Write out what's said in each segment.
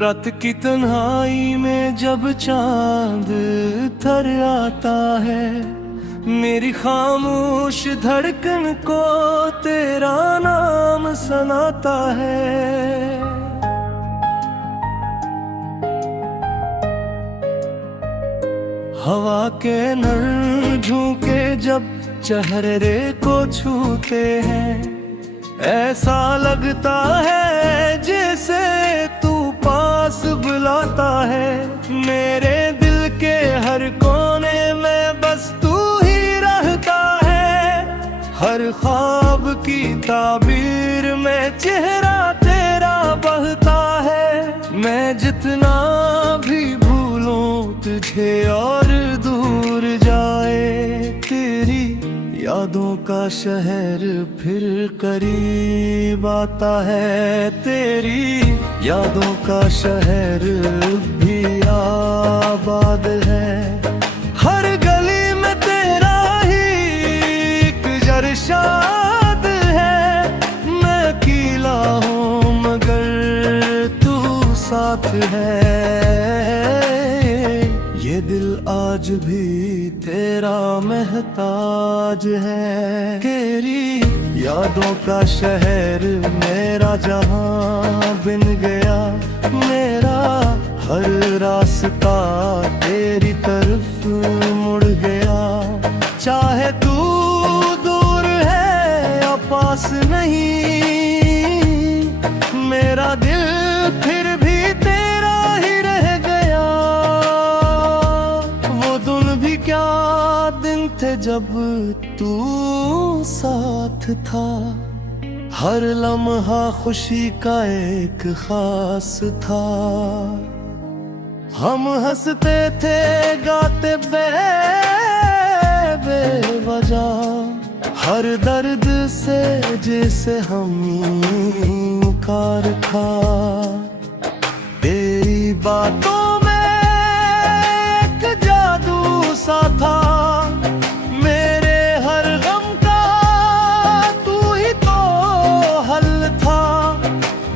रात की तन्हाई में जब चांद थर आता है, मेरी खामोश धड़कन को तेरा नाम सुनाता है। हवा के नर झोंके जब चेहरे को छूते हैं, ऐसा लगता है जैसे तू पास बुलाता है। मेरे दिल के हर कोने में बस तू ही रहता है, हर ख्वाब की ताबीर में चेहरा तेरा बहता है। मैं जितना भी भूलूं तुझे और दूर जाए, तेरी यादों का शहर फिर करीब आता है। तेरी यादों का शहर भी आबाद है, हर गली में तेरा ही एक जरशाद है। मैं अकेला हूँ मगर तू साथ है, ये दिल आज भी तेरा महताज है। तेरी यादों का शहर मेरा जहां बन गया, मेरा हर रास्ता तेरी तरफ मुड़ गया। चाहे तू दूर है या पास नहीं, मेरा दिल फिर भी तेरा ही रह गया। वो दिन भी क्या दिन थे जब तू साथ था, हर लम्हा खुशी का एक खास था। हम हंसते थे गाते बेवजह, हर दर्द से जैसे हम कार था। तेरी बातों में एक जादू सा था, मेरे हर गम का तू ही तो हल था।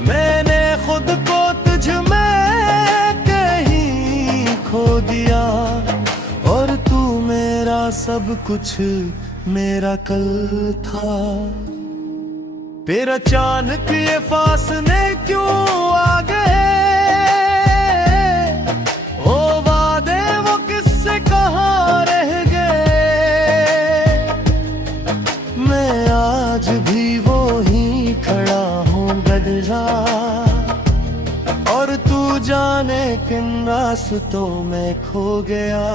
मैंने खुद को तुझ में कहीं खो दिया, और तू मेरा सब कुछ मेरा कल था। फिर अचानक ये फासले क्यों आ गए, ओ वादे वो किससे कहाँ रह गए। मैं आज भी वो ही खड़ा हूँ गडरा, और तू जाने किन रास्तों में खो गया।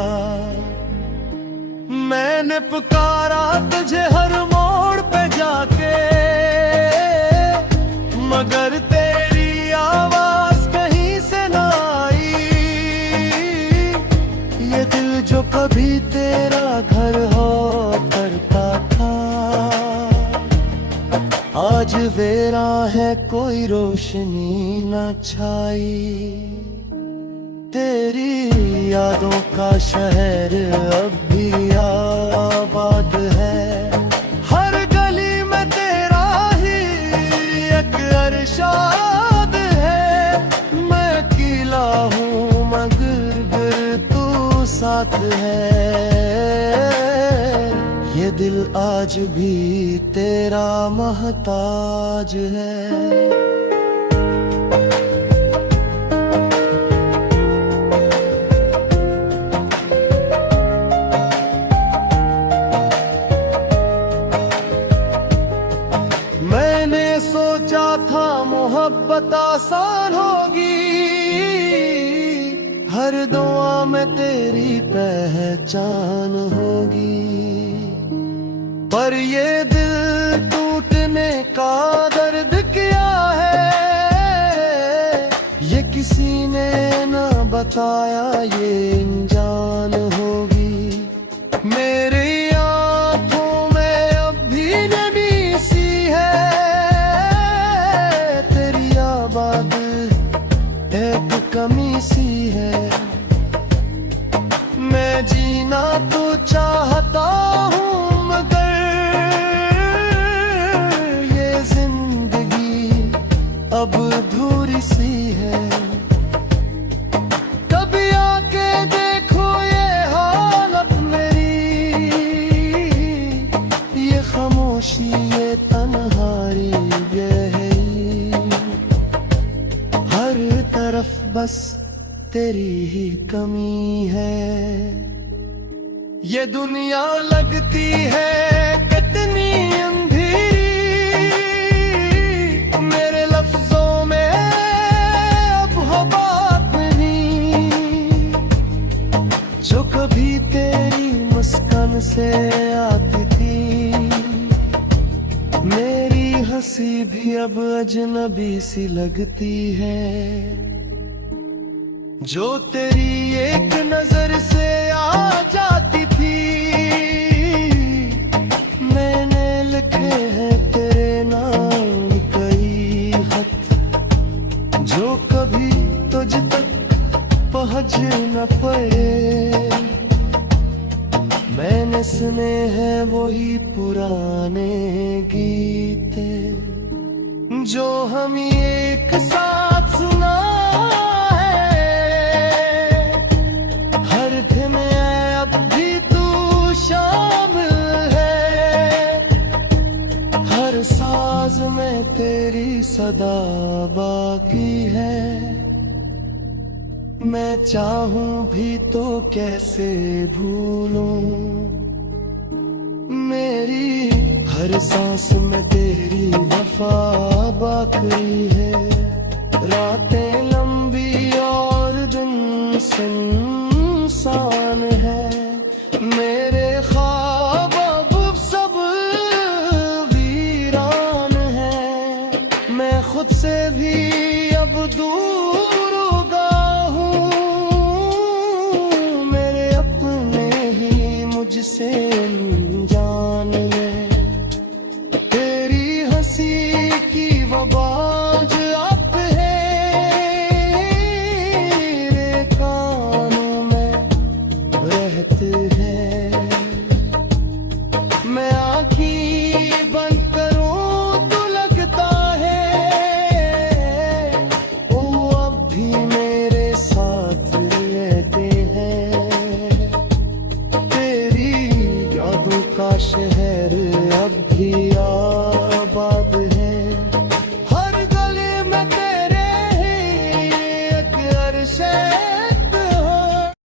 मैंने पुकारा तुझे हर मोड़ पे जाके, मगर तेरी आवाज कहीं से ना आई। ये दिल जो कभी तेरा घर हो करता था, आज वेरा है कोई रोशनी न छाई। तेरी यादों का शहर अब भी आबाद है, हर गली में तेरा ही एक अरशाद है। मैं अकेला हूँ मगर तू साथ है, ये दिल आज भी तेरा महताज है। मैंने सोचा था मोहब्बत आसान होगी, हर दुआ में तेरी पहचान होगी। पर ये दिल टूटने का दर्द क्या है, ये किसी ने ना बताया, ये अनजान होगी। मेरे कमी सी है, मैं जीना तो चाहता हूँ मगर ये जिंदगी अब अधूरी सी है। कितनी है, ये दुनिया लगती है कितनी अंधेरी, मेरे लफ्जों में अब हो बात नहीं, जो कभी तेरी मुस्कान से आती थी। मेरी हंसी भी अब अजनबी सी लगती है, जो तेरी एक नजर से आ जाती थी। मैंने लिखे हैं तेरे नाम कई खत, जो कभी तुझ तक पहुंच न पाए। मैंने सुने हैं वही पुराने गीते, जो हम एक साथ सुना है। हर दिन में अब भी तू शामिल है, हर साज में तेरी सदा बाकी है। मैं चाहूं भी तो कैसे भूलूं, मेरी हर सांस में तेरी वफा बाकी है। रातें लंबी और दिन सुनसान है, मेरे ख्वाब अब सब वीरान है। मैं खुद से भी अब दूर उगा हूँ, मेरे अपने ही मुझसे जान ले। तेरी हंसी की वबाज अब है, मेरे कानों में रहते हैं। मैं आँखें बंद करूं तो लगता है वो अब भी मेरे साथ रहते हैं। तेरी यादों का शहर